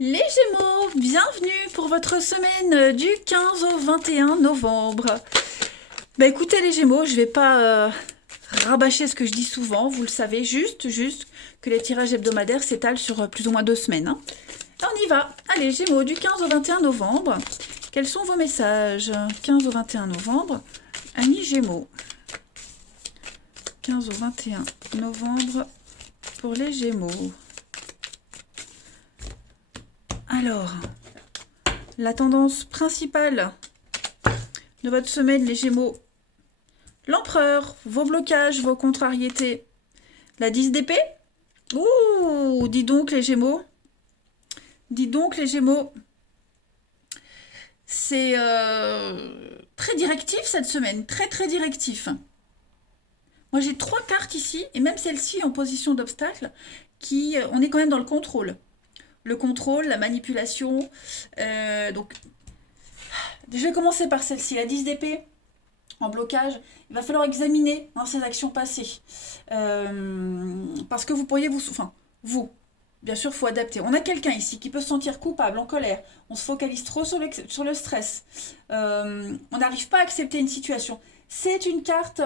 Les Gémeaux, bienvenue pour votre semaine du 15 au 21 novembre. Bah écoutez les Gémeaux, je vais pas rabâcher ce que je dis souvent, vous le savez, juste que les tirages hebdomadaires s'étalent sur plus ou moins 2 semaines, hein. On y va. Allez Gémeaux, du 15 au 21 novembre. Quels sont vos messages? 15 au 21 novembre, amis Gémeaux. 15 au 21 novembre pour les Gémeaux. Alors, la tendance principale de votre semaine, les Gémeaux. L'empereur, vos blocages, vos contrariétés. La 10 d'épée. Ouh, dis donc les Gémeaux. Dis donc les Gémeaux. C'est très directif cette semaine, très directif. Moi j'ai 3 cartes ici, et même celle-ci en position d'obstacle, qui, on est quand même dans le contrôle. Le contrôle, la manipulation. Donc, je vais commencer par celle-ci, la 10 d'épée. En blocage, il va falloir examiner ces actions passées. Parce que vous pourriez vous, bien sûr, il faut adapter. On a quelqu'un ici qui peut se sentir coupable, en colère. On se focalise trop sur le stress. On n'arrive pas à accepter une situation. C'est une carte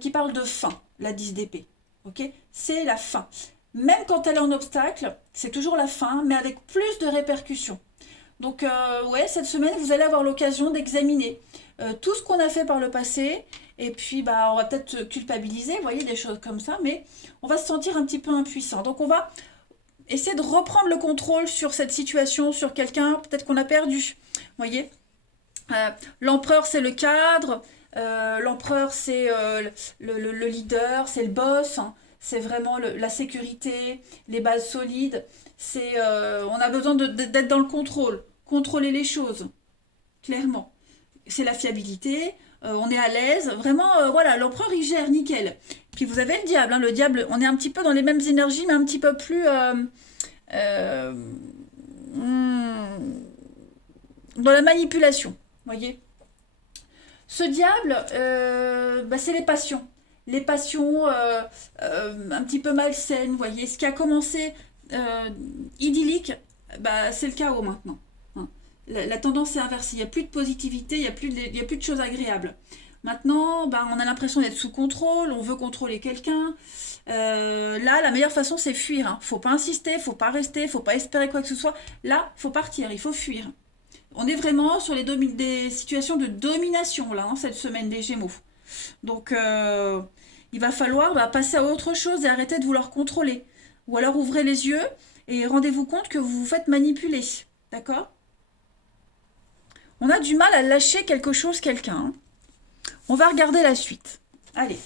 qui parle de fin, la 10 d'épée. Ok, c'est la fin. Même quand elle est en obstacle, c'est toujours la fin, mais avec plus de répercussions. Donc, ouais, cette semaine, vous allez avoir l'occasion d'examiner tout ce qu'on a fait par le passé. Et puis, bah, on va peut-être culpabiliser, vous voyez, des choses comme ça, mais on va se sentir un petit peu impuissant. Donc, on va essayer de reprendre le contrôle sur cette situation, sur quelqu'un, peut-être qu'on a perdu. Vous voyez, l'empereur, c'est le cadre. L'empereur, c'est le leader, c'est le boss, hein. C'est vraiment la sécurité, les bases solides. On a besoin d'être dans le contrôle, contrôler les choses, clairement. C'est la fiabilité, on est à l'aise, vraiment, voilà, l'empereur il gère, nickel. Puis vous avez le diable, hein, le diable, on est un petit peu dans les mêmes énergies, mais un petit peu plus euh, hmm, dans la manipulation, vous voyez. Ce diable, bah, c'est les passions. Les passions un petit peu malsaines, vous voyez. Ce qui a commencé idyllique, bah, c'est le chaos maintenant, hein. La tendance est inversée. Il n'y a plus de positivité, il y a plus de choses agréables. Maintenant, bah, on a l'impression d'être sous contrôle, on veut contrôler quelqu'un. Là, la meilleure façon, c'est fuir, hein. Faut pas insister, faut pas rester, faut pas espérer quoi que ce soit. Là, faut partir, il faut fuir. On est vraiment sur des situations de domination, là, hein, cette semaine des Gémeaux. Donc, il va falloir passer à autre chose et arrêter de vouloir contrôler. Ou alors ouvrez les yeux et rendez-vous compte que vous vous faites manipuler. D'accord? On a du mal à lâcher quelque chose, quelqu'un, hein. On va regarder la suite. Allez.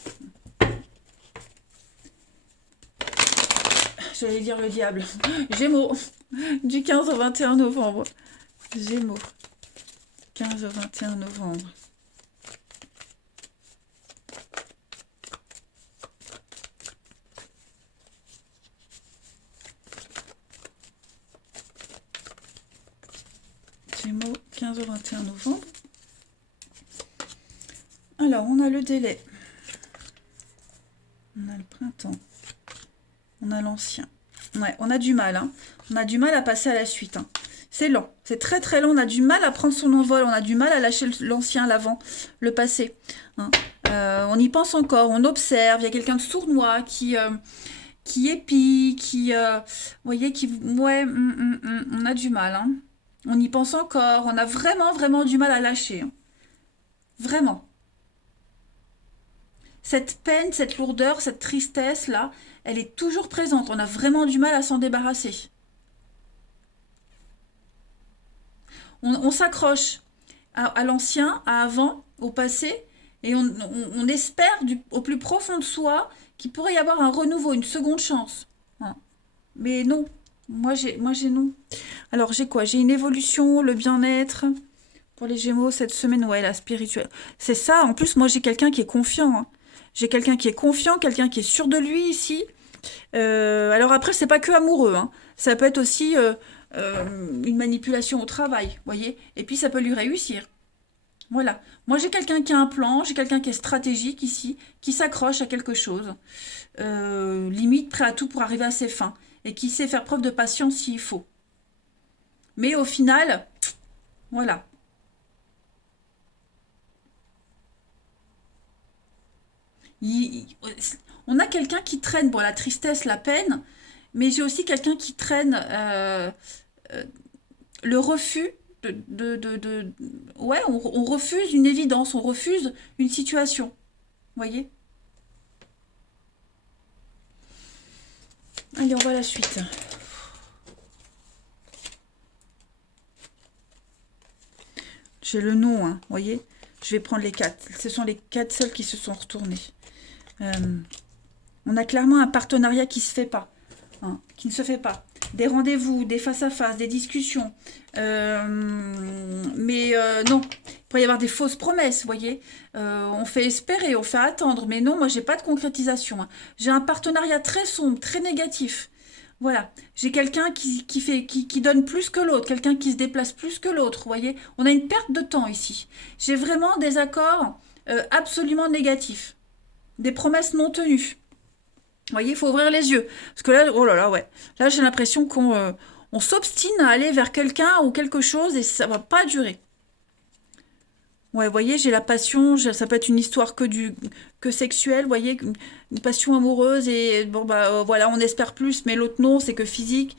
J'allais dire le diable. Gémeaux. Du 15 au 21 novembre. Gémeaux. 15 au 21 novembre. Gémeaux, 15 au 21 novembre. Alors, on a le délai. On a le printemps. On a l'ancien. Ouais, on a du mal, hein. On a du mal à passer à la suite, hein. C'est lent, c'est très lent. On a du mal à prendre son envol, on a du mal à lâcher l'ancien, l'avant, le passé, hein. On y pense encore, on observe. Il y a quelqu'un de sournois qui épie, vous voyez, ouais, on a du mal, hein. On y pense encore. On a vraiment du mal à lâcher, hein. Vraiment. Cette peine, cette lourdeur, cette tristesse-là, elle est toujours présente. On a vraiment du mal à s'en débarrasser. On s'accroche à l'ancien, à avant, au passé, et on espère au plus profond de soi qu'il pourrait y avoir un renouveau, une seconde chance, hein. Mais non, moi j'ai non. Alors j'ai quoi? J'ai une évolution, le bien-être. Pour les Gémeaux, cette semaine, ouais, la spirituelle. C'est ça, en plus, moi j'ai quelqu'un qui est confiant, hein. J'ai quelqu'un qui est confiant, quelqu'un qui est sûr de lui ici. Alors après, c'est pas que amoureux, hein. Ça peut être aussi une manipulation au travail, vous voyez. Et puis ça peut lui réussir. Voilà. Moi j'ai quelqu'un qui a un plan, j'ai quelqu'un qui est stratégique ici, qui s'accroche à quelque chose, limite prêt à tout pour arriver à ses fins, et qui sait faire preuve de patience s'il faut. Mais au final, voilà. On a quelqu'un qui traîne, bon, la tristesse, la peine, mais j'ai aussi quelqu'un qui traîne euh, le refus ouais, on refuse une évidence, on refuse une situation. Vous voyez? Allez, on va à la suite. J'ai le nom, hein, vous voyez? Je vais prendre les quatre. Ce sont les quatre seuls qui se sont retournés. Euh, on a clairement un partenariat qui se fait pas, hein, qui ne se fait pas. Des rendez-vous, des face-à-face, des discussions. Mais non, il pourrait y avoir des fausses promesses, vous voyez. On fait espérer, on fait attendre. Mais non, moi, j'ai pas de concrétisation, hein. J'ai un partenariat très sombre, très négatif. Voilà, j'ai quelqu'un qui donne plus que l'autre, quelqu'un qui se déplace plus que l'autre, vous voyez. On a une perte de temps ici. J'ai vraiment des accords absolument négatifs, des promesses non tenues. Vous voyez, il faut ouvrir les yeux. Parce que là, oh là là, ouais. Là, j'ai l'impression qu'on s'obstine à aller vers quelqu'un ou quelque chose et ça va pas durer. Ouais, vous voyez, j'ai la passion, ça peut être une histoire que sexuelle, vous voyez, une passion amoureuse et bon bah voilà, on espère plus, mais l'autre non, c'est que physique.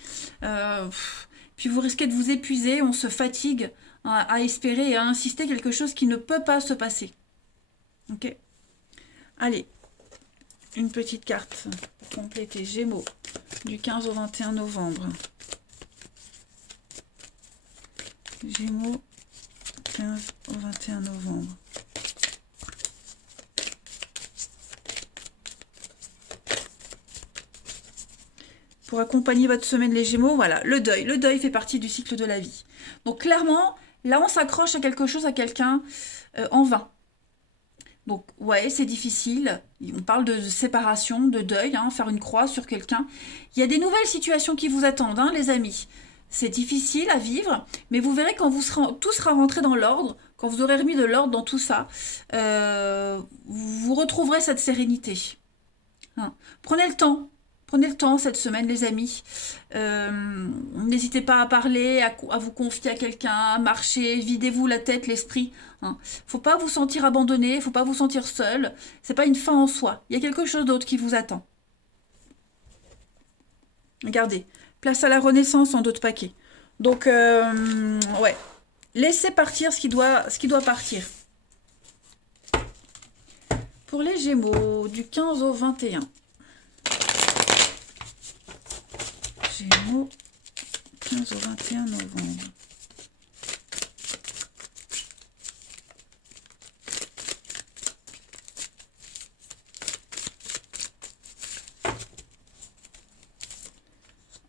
Puis vous risquez de vous épuiser, on se fatigue à espérer et à insister quelque chose qui ne peut pas se passer. Ok? Allez, une petite carte pour compléter Gémeaux du 15 au 21 novembre. Gémeaux 15 au 21 novembre. Pour accompagner votre semaine les Gémeaux, voilà, le deuil. Le deuil fait partie du cycle de la vie. Donc clairement, là on s'accroche à quelque chose, à quelqu'un en vain. Donc ouais, c'est difficile. On parle de séparation, de deuil, hein, faire une croix sur quelqu'un. Il y a des nouvelles situations qui vous attendent, hein, les amis. C'est difficile à vivre, mais vous verrez quand tout sera rentré dans l'ordre, quand vous aurez remis de l'ordre dans tout ça, vous retrouverez cette sérénité. Hein. Prenez le temps. Prenez le temps cette semaine, les amis. Euh, N'hésitez pas à parler, à vous confier à quelqu'un, à marcher, videz-vous la tête, l'esprit. Hein. Faut pas vous sentir abandonné, faut pas vous sentir seul. C'est pas une fin en soi. Il y a quelque chose d'autre qui vous attend. Regardez, place à la renaissance en d'autres paquets. Donc, ouais, laissez partir ce qui doit partir. Pour les Gémeaux, du 15 au 21. Gémeaux, 15 au 21 novembre.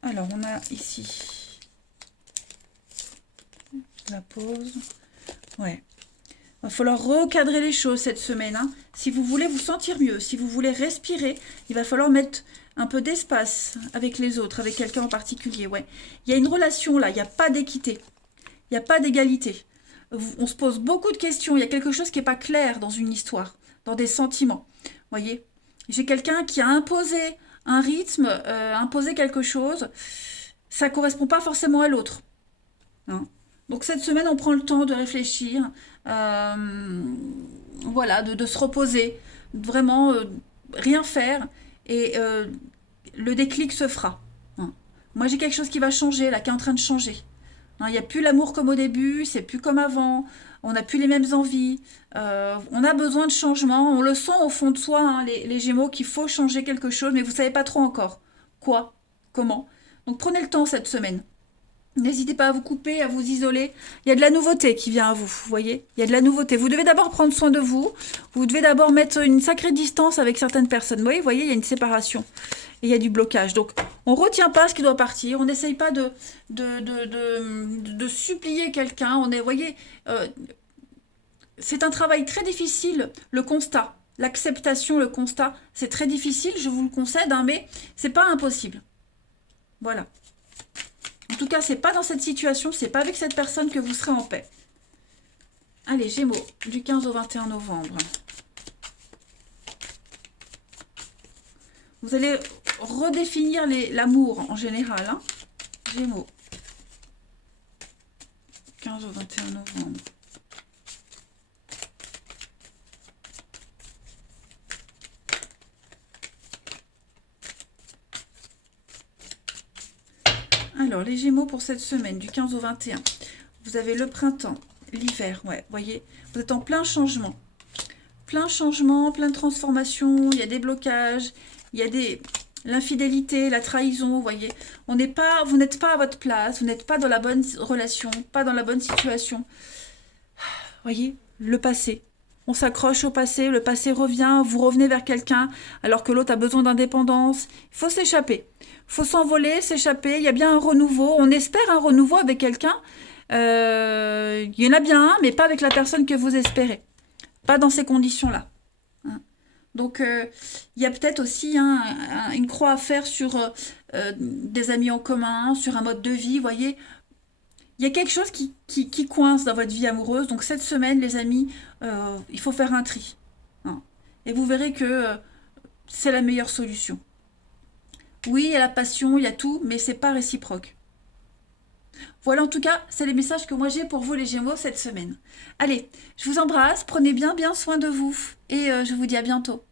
Alors, on a ici la pause. Ouais. Il va falloir recadrer les choses cette semaine, hein. Si vous voulez vous sentir mieux, si vous voulez respirer, il va falloir mettre un peu d'espace avec les autres, avec quelqu'un en particulier. Ouais. Il y a une relation là, il n'y a pas d'équité, il n'y a pas d'égalité. On se pose beaucoup de questions, il y a quelque chose qui n'est pas clair dans une histoire, dans des sentiments. Vous voyez, j'ai quelqu'un qui a imposé un rythme, imposé quelque chose, ça ne correspond pas forcément à l'autre. Hein. Donc cette semaine, on prend le temps de réfléchir, voilà, de se reposer, de vraiment rien faire, et le déclic se fera. Hein. Moi, j'ai quelque chose qui va changer, là, qui est en train de changer. Hein, il n'y a plus l'amour comme au début, c'est plus comme avant, on n'a plus les mêmes envies, on a besoin de changement, on le sent au fond de soi, hein, les Gémeaux, qu'il faut changer quelque chose, mais vous ne savez pas trop encore. Quoi? Comment? Donc prenez le temps cette semaine. N'hésitez pas à vous couper, à vous isoler. Il y a de la nouveauté qui vient à vous, vous voyez. Il y a de la nouveauté. Vous devez d'abord prendre soin de vous. Vous devez d'abord mettre une sacrée distance avec certaines personnes. Vous voyez, il y a une séparation. Et il y a du blocage. Donc, on ne retient pas ce qui doit partir. On n'essaye pas de supplier quelqu'un. Vous voyez, c'est un travail très difficile, le constat. L'acceptation, le constat, c'est très difficile, je vous le concède, hein, mais c'est pas impossible. Voilà. En tout cas, c'est pas dans cette situation, c'est pas avec cette personne que vous serez en paix. Allez, Gémeaux, du 15 au 21 novembre. Vous allez redéfinir l'amour en général, hein. Gémeaux. 15 au 21 novembre. Alors, les Gémeaux pour cette semaine, du 15 au 21. Vous avez le printemps, l'hiver, ouais, voyez. Vous êtes en plein changement. Plein changement, plein de transformation. Il y a des blocages, il y a l'infidélité, la trahison, vous voyez. Vous n'êtes pas à votre place, vous n'êtes pas dans la bonne relation, pas dans la bonne situation. Voyez, le passé. On s'accroche au passé, le passé revient, vous revenez vers quelqu'un alors que l'autre a besoin d'indépendance. Il faut s'échapper. Il faut s'envoler, s'échapper. Il y a bien un renouveau. On espère un renouveau avec quelqu'un. Il y en a bien un, mais pas avec la personne que vous espérez. Pas dans ces conditions-là. Hein. Donc, il y a peut-être aussi une croix à faire sur des amis en commun, sur un mode de vie, vous voyez. Il y a quelque chose qui coince dans votre vie amoureuse. Donc cette semaine, les amis, il faut faire un tri. Hein. Et vous verrez que c'est la meilleure solution. Oui, il y a la passion, il y a tout, mais c'est pas réciproque. Voilà, en tout cas, c'est les messages que moi j'ai pour vous les Gémeaux cette semaine. Allez, je vous embrasse, prenez bien soin de vous et je vous dis à bientôt.